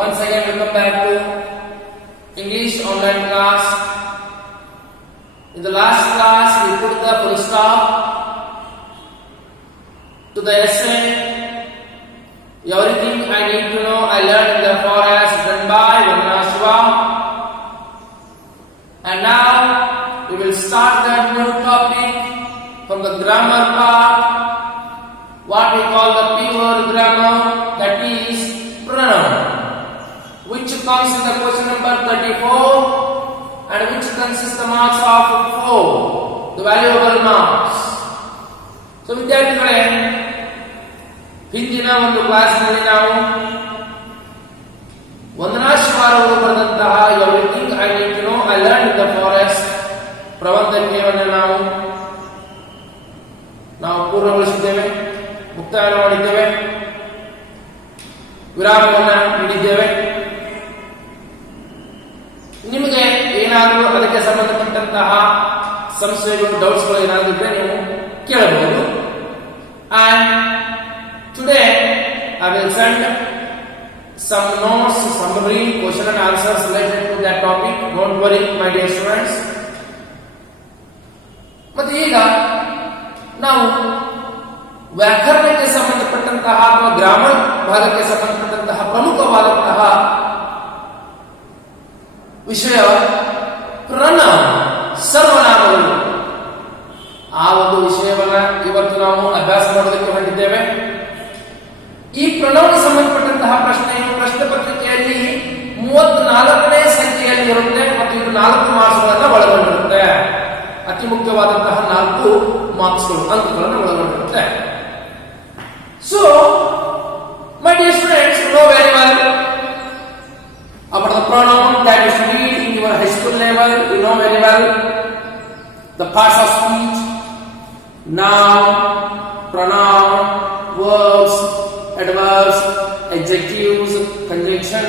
Once again, welcome back to English online class. In the last class, we put the full stop to the essay. Everything I need to know I learned in the forest done by Varnashva. And now we will start that new topic from the grammar part. What we call the pure grammar, that is pronoun, which comes in the question number 34 and which consists the marks of 4, the valuable marks. So ವಿದ್ಯಾರ್ಥಿಗಳೇ, ಹಿಂದಿನ ಒಂದು ಕ್ಲಾಸ್ನಲ್ಲಿ ನಾವು ವಂದನಾಶ್ವಾರವರು ಬರೆದಂತಹ everything I need to know I learn in the forest ಪ್ರಬಂಧಕ್ಕೆಯನ್ನು ನಾವು ಪೂರ್ಣಗೊಳಿಸಿದ್ದೇವೆ, ಮುಕ್ತಾಯ ಮಾಡಿದ್ದೇವೆ, ವಿರಾಮವನ್ನು ನೀಡಿದ್ದೇವೆ. ನಿಮಗೆ ಏನಾದರೂ ಅದಕ್ಕೆ ಸಂಬಂಧಪಟ್ಟಂತಹ ಸಂಶಯಗಳು, ಡೌಟ್ಸ್ಗಳು ಏನಾದರೂ ಇದ್ದರೆ ನೀವು ಕೇಳಬಹುದು. And today I will send some notes, summary, question and answers related to that topic. Don't worry, my dear students. ಮತ್ತೆ ಈಗ ನಾವು ವ್ಯಾಕರಣಕ್ಕೆ ಸಂಬಂಧಪಟ್ಟಂತಹ ಅಥವಾ ಗ್ರಾಮರ್ ಭಾಗಕ್ಕೆ ಸಂಬಂಧಪಟ್ಟಂತಹ ಪ್ರಮುಖವಾದಂತಹ ವಿಷಯ ಪ್ರನೌನ್, ಸರ್ವನಾಮಗಳು. ಆ ಒಂದು ವಿಷಯವನ್ನ ಇವತ್ತು ನಾವು ಅಭ್ಯಾಸ ಮಾಡೋದಕ್ಕೆ ಹೊರಟಿದ್ದೇವೆ. ಈ ಪ್ರನೌನ್ ಸಂಬಂಧಪಟ್ಟಂತಹ ಪ್ರಶ್ನೆಯು ಪ್ರಶ್ನೆ ಪತ್ರಿಕೆಯಲ್ಲಿ 34ನೇ ಸಂಖ್ಯೆಯಲ್ಲಿ ಇರುತ್ತೆ ಮತ್ತು ಇದು 4 ಮಾರ್ಕ್ಸ್ಗಳನ್ನು ಒಳಗೊಂಡಿರುತ್ತೆ. ಅತಿ ಮುಖ್ಯವಾದಂತಹ 4 ಮಾರ್ಕ್ಸ್ಗಳು, ಅಂಕಗಳನ್ನು ಒಳಗೊಂಡಿರುತ್ತೆ. So, my dear students, you know very well about the pronoun that you studied in your high school level. You know very well the parts of speech, noun, pronoun, verbs, adverbs, adjectives, conjunction,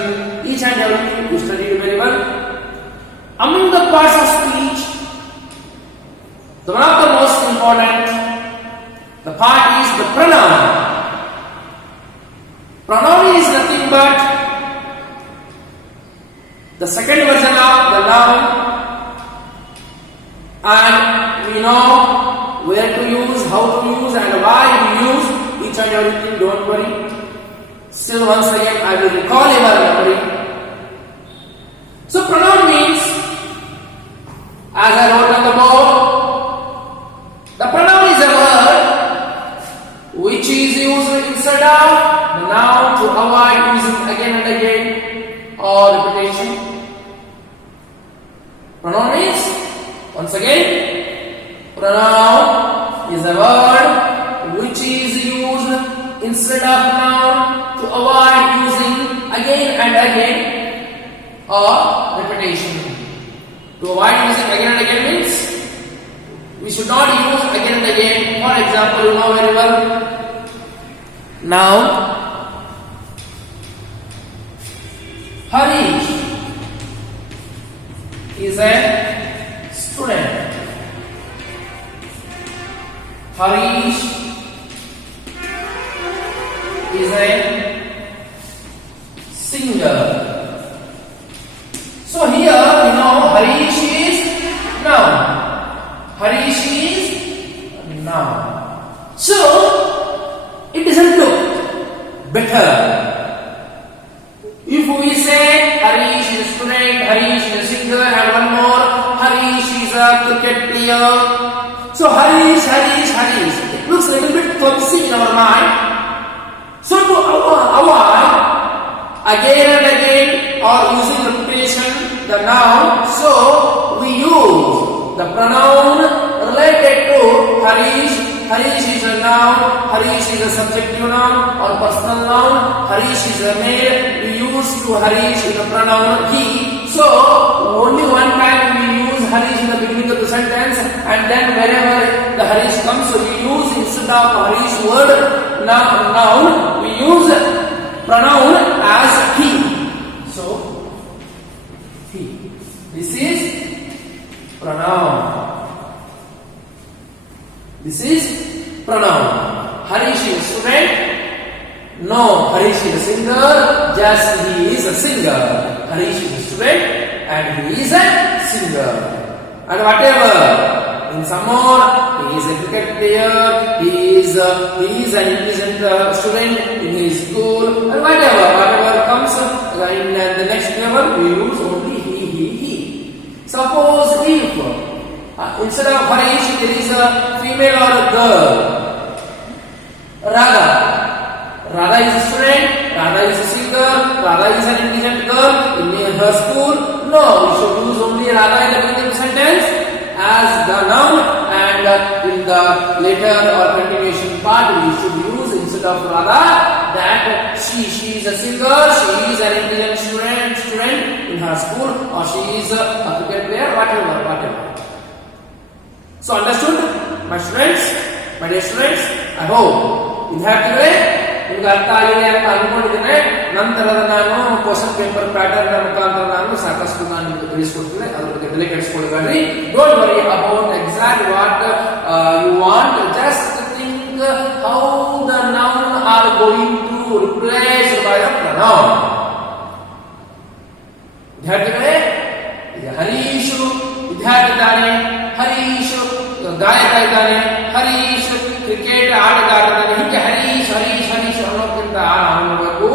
each and everything you studied very well. Among the parts of speech, the one of the most important, the part is the pronoun. Pronoun is nothing but the second version of the noun, and we know where to use, how to use, and why we use each and everything. Don't worry. Still once again I will recall your memory. So pronoun means, as I wrote on the board, the pronoun is a word which is used instead of the noun to avoid using again and again or repetition. Pronoun means, once again, pronoun is a word which is used instead of noun to avoid using again and again or repetition. To avoid using again and again means we should not use again and again. For example, you know very well, now Harish is a student. Harish is a singer. So here you know Harish is noun. Harish is noun. So it doesn't look better if we say Harish is a student, Harish is a singer, and one more, Harish is a cricket player. So Harish. It looks a little bit clumsy in our mind. So to avoid again and again or using repetition the noun, so we use the pronoun related to Harish. Harish is a noun, Harish is a subjective noun or personal noun, Harish is a male, we use to Harish in the pronoun he. So only one time we use Harish in the beginning of the sentence, and then wherever the Harish comes, so we use instead of Harish word noun, we use pronoun as he. So he. This is pronoun. This is pronoun. Harish is a student. No, Harish is a singer. just he is a singer. Harish is a student and he is a singer. And whatever, in some more, he is a cricket player, he is an intelligent student in his school, and whatever comes in the next level, we use only he. Suppose if instead of Harish there is a female or a girl, Radha is a student, Radha is a singer, Radha is an intelligent girl in her school. No, we should use only Radha in the beginning of the sentence as the noun, and in the later or continuation part we should use instead of Radha that she is a singer, she is an intelligent student in her school, or she is a cricket player, whatever. So understood, my students, my dear students? I hope ವಿದ್ಯಾರ್ಥಿಗಳೇ ನಿಮಗೆ ಅರ್ಥ ಆಗಿದೆ ಅಂತ ಅನ್ಕೊಂಡಿದ್ದೇನೆ. ನಂತರದ ನಾನು question paper pattern ಮುಖಾಂತರ ನಾನು ಸಾಕಷ್ಟು ನಾನು ನಿಮಗೆ ತಿಳಿಸ್ಕೊಡ್ತೇನೆ. ಅದ್ರ ಬಗ್ಗೆ ತಲೆ ಕೆಡಿಸ್ಕೊಳ್ಬೇಡ್ರಿ. Don't worry about exact what you want, just think how the noun are going to replace by the pronoun. ವಿದ್ಯಾರ್ಥಿಗಳೇ, ಈಗ ಹರೀಶ್ ವಿದ್ಯಾರ್ಥಿ ಇದ್ದಾನೆ, ಹರೀಶ್ ಗಾಯಕ ಇದ್ದಾನೆ, ಹರೀಶ್ ಕ್ರಿಕೆಟ್ ಆಟಗಾರ ಇದ್ದಾನೆ. ಹೀಗೆ ಹರೀಶ್ ಅನ್ನೋಕ್ಕಿಂತ ನಾವು ನೋಡಬೇಕು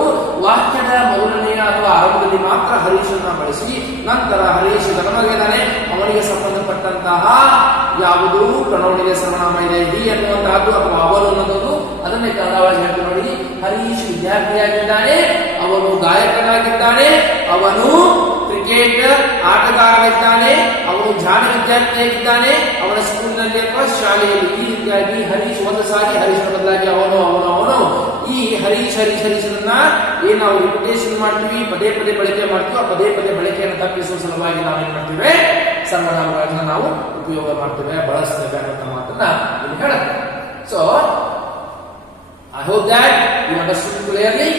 ವಾಕ್ಯದ ಮೊದಲನೆಯ ಅಥವಾ ಆರಂಭದಲ್ಲಿ ಮಾತ್ರ ಹರೀಶ್ ಅನ್ನ ಬಳಸಿ, ನಂತರ ಹರೀಶ್ ಗಮನವಾಗಿದ್ದಾನೆ, ಅವನಿಗೆ ಸಂಬಂಧಪಟ್ಟಂತಹ ಯಾವುದು ಪ್ರಣವನಿಗೆ ಸರ್ವನಾಮ ಇದೆ, ಹಿ ಅನ್ನುವಂತಹದ್ದು ಅಥವಾ ಅವನು ಅನ್ನೋದು ಅದನ್ನೇ ಕನ್ನಡವಾಗಿ ಹೇಳ್ತು ನೋಡಿ. ಹರೀಶ್ ವಿದ್ಯಾರ್ಥಿಯಾಗಿದ್ದಾನೆ, ಅವನು ಗಾಯಕನಾಗಿದ್ದಾನೆ, ಅವನು ಕ್ರಿಕೆಟ್ ಆಟಗಾರನಿದ್ದಾನೆ, ಅವನು ಜಾಣ ವಿದ್ಯಾರ್ಥಿಯಾಗಿದ್ದಾನೆ, ಅವನ ಸ್ಕೂಲ್ನಲ್ಲಿ ಅಥವಾ ಶಾಲೆಯಲ್ಲಿ. ಈ ರೀತಿಯಾಗಿ ಹರೀಶ್ ಒಂದು ಸಾರಿ ಹರೀಶ್ ಬದಲಾಗಿ ಅವನು ಈ ಹರೀಶ್ ಏನ್ ನಾವು ರಿಪಿಟೇಷನ್ ಮಾಡ್ತೀವಿ, ಪದೇ ಬಳಕೆ ಮಾಡ್ತೀವಿ. ಆ ಪದೇ ಬಳಕೆಯನ್ನು ತಪ್ಪಿಸುವ ಸಲುವಾಗಿ ನಾವು ಏನ್ ಮಾಡ್ತೀವಿ, ಸರ್ವನಾಮಗಳನ್ನ ನಾವು ಉಪಯೋಗ ಮಾಡ್ತೇವೆ, ಬಳಸ್ತೇವೆ ಅನ್ನೋ ಮಾತನ್ನ ಇಲ್ಲಿ ಹೇಳುತ್ತೆ. So I hope that you understood clearly.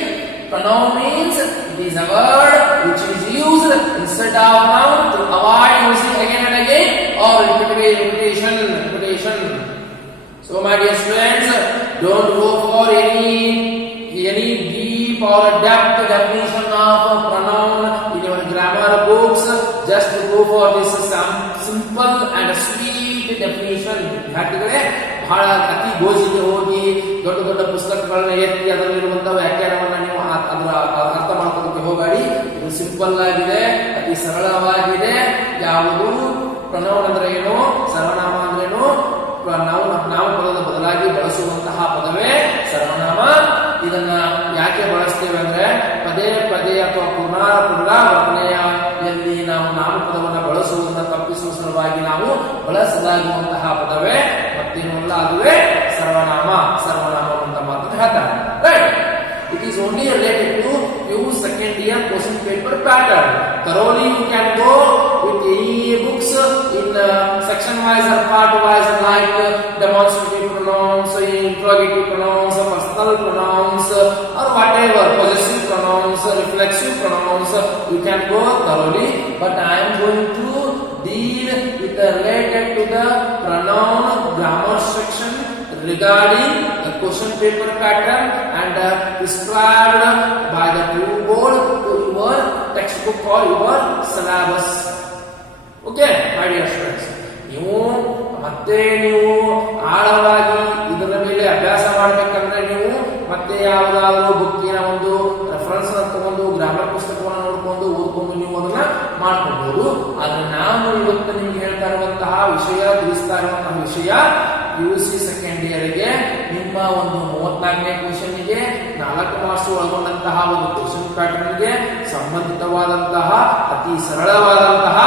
Pronoun means it is a word which is used instead of noun to avoid using again and again or repetition. So my dear students, don't go for any deep or depth definition of a pronoun in your grammar books. Just go for this simple and sweet definition. ವಿದ್ಯಾರ್ಥಿಗಳೇ, ಬಹಳ ಅತಿ ಗೋಜಿಗೆ ಹೋಗಿ ದೊಡ್ಡ ಪುಸ್ತಕಗಳನ್ನ ಎತ್ತಿ ಅದರಲ್ಲಿರುವಂತಹ ವ್ಯಾಖ್ಯಾನವನ್ನ ನೀವು ಅದರ ಅರ್ಥ ಮಾಡ್ಕೊಳ್ಳೋಕೆ ಹೋಗಬೇಡಿ. ಇದು ಸಿಂಪಲ್ ಆಗಿದೆ, ಅತಿ ಸರಳವಾಗಿದೆ. ಯಾವುದು ಪ್ರನೌನ್ ಅಂದ್ರೆ ಏನು, ಸರ್ವನಾಮ ಅಂದ್ರೇನು, ನಾಮಪದದ ಬದಲಾಗಿ ಬಳಸುವಂತಹ ಪದವೇ ಸರ್ವನಾಮ. ಇದನ್ನ ಯಾಕೆ ಬಳಸ್ತೇವೆ ಅಂದ್ರೆ ಪದೇ ಅಥವಾ ಪುನರಾವರ್ತನೆಯಲ್ಲಿ ನಾವು ನಾಮಪದವನ್ನು ಬಳಸುವುದನ್ನು ತಪ್ಪಿಸುವ ಸಲುವಾಗಿ ನಾವು ಬಳಸಲಾಗುವಂತಹ ಪದವೇ ಮತ್ತೇನಲ್ಲ, ಅದುವೇ ಸರ್ವನಾಮ ಅಂತ ಮಾತು ಹೇಳ್ತಾರೆ. Right, it is only related to use second year question paper pattern. Thoroughly you can go with any books in section wise or part wise, like demonstrative pronouns, interrogative pronouns, personal pronouns, or whatever, possessive pronouns, reflexive pronouns. You can go thoroughly, but I am going to deal with the related to the pronoun grammar section regarding the question paper pattern and prescribed by the blue board to your textbook or your syllabus. Okay, my dear students, ನೀವು ಆಳವಾಗಿ ಇದರ ಮೇಲೆ ಅಭ್ಯಾಸ ಮಾಡಬೇಕಂದ್ರೆ ನೀವು ಮತ್ತೆ ಯಾವುದಾದ್ರೂ ಬುಕ್ಕಿನ ಒಂದು ರೆಫರೆನ್ಸ್ ತಗೊಂಡು ಗ್ರಾಮರ್ ಪುಸ್ತಕವನ್ನು ನೋಡ್ಕೊಂಡು ಓದ್ಕೊಂಡು ನೀವು ಅದನ್ನ ಮಾಡ್ಕೊಬಹುದು. ಆದ್ರೆ ನಾನು ಇವತ್ತು ನಿಮ್ಗೆ ಹೇಳ್ತಾ ಇರುವಂತಹ ವಿಷಯ, ತಿಳಿಸ್ತಾ ಇರುವಂತಹ ವಿಷಯ PUC ಸೆಕೆಂಡ್ ಇಯರ್ಗೆ ನಿಮ್ಮ ಒಂದು 34ನೇ ಕ್ವೆಶ್ಚನ್ಗೆ 4 ಮಾರ್ಕ್ಸ್ ಒಳಗೊಂಡಂತಹ ಒಂದು ಕ್ವೆಶ್ಚನ್ ಪ್ಯಾಟರ್ನ್ಗೆ ಸಂಬಂಧಿತವಾದಂತಹ ಅತಿ ಸರಳವಾದಂತಹ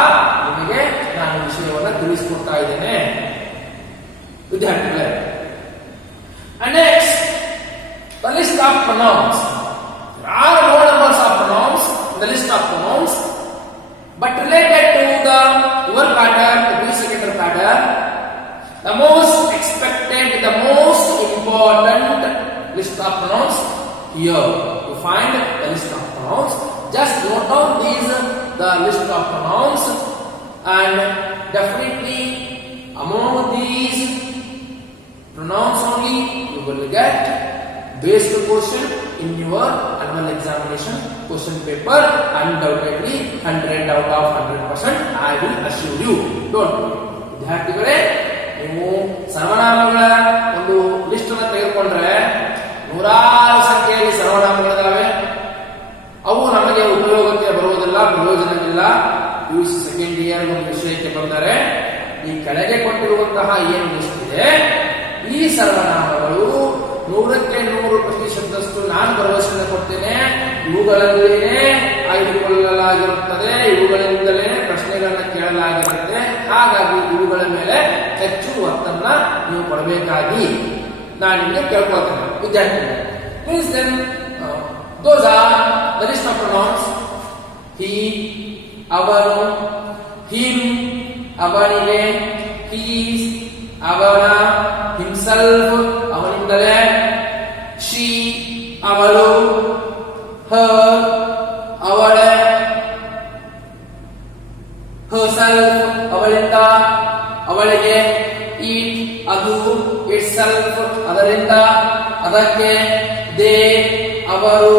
ನಿಮಗೆ ನಾನು ವಿಷಯವನ್ನು ತಿಳಿಸಿಕೊಡ್ತಾ ಇದ್ದೇನೆ ವಿದ್ಯಾರ್ಥಿಗಳೇ. And next, the list of pronouns. There are more numbers of pronouns, the list of pronouns, but related to your pattern, the PUC second pattern, the most expected, the most important list of pronouns here. You find the list of pronouns. Just note down the list of pronouns, and definitely among these pronouns only you will get based question in your annual examination. examination question paper undoubtedly 100 out of 100% I will assure you. Don't worry. ವಿದ್ಯಾರ್ಥಿಗಳೇ, ನೀವು ಸರ್ವನಾಮಗಳ ಒಂದು list ಅನ್ನು ತೆಗೆದುಕೊಂಡ್ರೆ ನೂರಾರು ಸಂಖ್ಯೆಯಲ್ಲಿ ಸರ್ವನಾಮಗಳಿದ್ದಾವೆ. ಅವು ನಮಗೆ ಉಪಯೋಗಕ್ಕೆ ಬರುವುದಿಲ್ಲ, ಪ್ರಯೋಜನವಿಲ್ಲ. ಪಿಯುಸಿ ಸೆಕೆಂಡ್ ಇಯರ್ ಒಂದು ವಿಷಯಕ್ಕೆ ಬಂದರೆ ಈ ಕೆಳಗೆ ಕೊಟ್ಟಿರುವಂತಹ ಏನು ಲಿಸ್ಟ್ ಇದೆ, ಈ ಸರ್ವನಾಮಗಳು 100% ನಾನು ಭರವಸೆಯನ್ನು ಕೊಡ್ತೇನೆ. ಇವುಗಳಲ್ಲಿನೇ ಆಯ್ದುಕೊಳ್ಳಲಾಗಿರುತ್ತದೆ, ಇವುಗಳಿಂದಲೇ ಪ್ರಶ್ನೆಗಳನ್ನ ಕೇಳಲಾಗಿರುತ್ತೆ. ಹಾಗಾಗಿ ಇವುಗಳ ಮೇಲೆ ಹೆಚ್ಚು ಒತ್ತನ್ನ ನೀವು ಕೊಡಬೇಕಾಗಿ ನಾನು ನಿಮಗೆ ಕೇಳ್ಕೊಳ್ತೇನೆ ವಿದ್ಯಾರ್ಥಿಗಳು. Means then those are the list of pronouns. He, ಅವನು, him, ಅವನಿಗೆ, his, ಅವನ, himself, ಅವನಿಂದಲೇ, she, ಅವಳು, her, ಅವಳೇ, herself, ಅವಳಿಂದ, ಅವಳಿಗೆ, it, ಅದು, itself, ಅದರಿಂದ, ಅದಕ್ಕೆ, they, ಅವರು,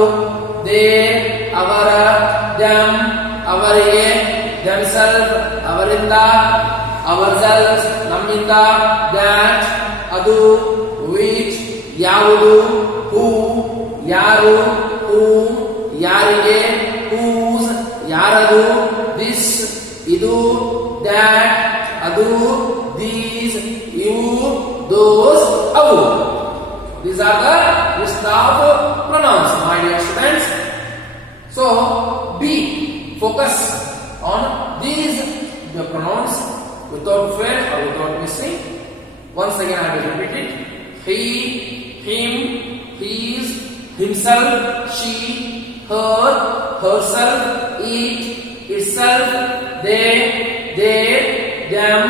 they, ಅವರ, them, ಅವರಿಗೆ, themselves, ಅವರಿಂದ, ourselves, ನಮ್ಮಿಂದ, that, ಅದು, which, ಯಾವುದು, who, ಯಾರು, whom, ಯಾರಿಗೆ, whose, ಯಾರದು, this, ಇದು, that, ಅದು, these, ಇವು, those, ಅವು. These are the list of pronouns, my dear students. So, B, focus on these the pronouns without fail or without missing. Once again, I will repeat it. He, him, his, himself, she, her, herself, it, itself, they, them,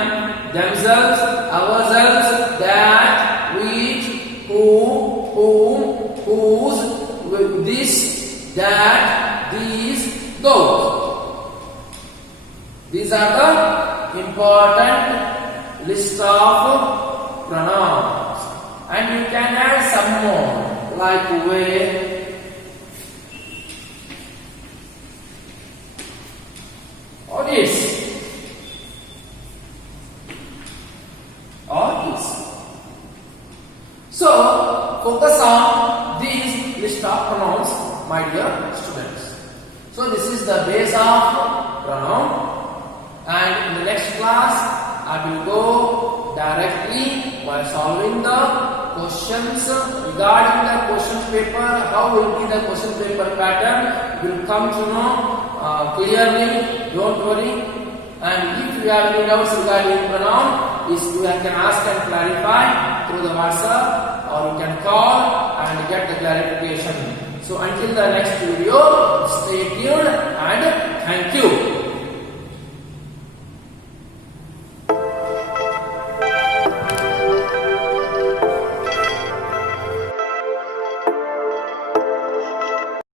themselves, ourselves, that, which, whom, whose, this, that, these, those. These are the important list of pronouns, and you can add some more like where, or is, or is. So focus on these list of pronouns, my dear students. So this is the base of pronoun, and in the next class I will go directly by solving the questions regarding the question paper. How will be the question paper pattern will come to know clearly. Don't worry. And if you have any doubts regarding pronoun, you can ask and clarify through the WhatsApp, or you can call and get the clarification. So until the next video, stay tuned and thank you.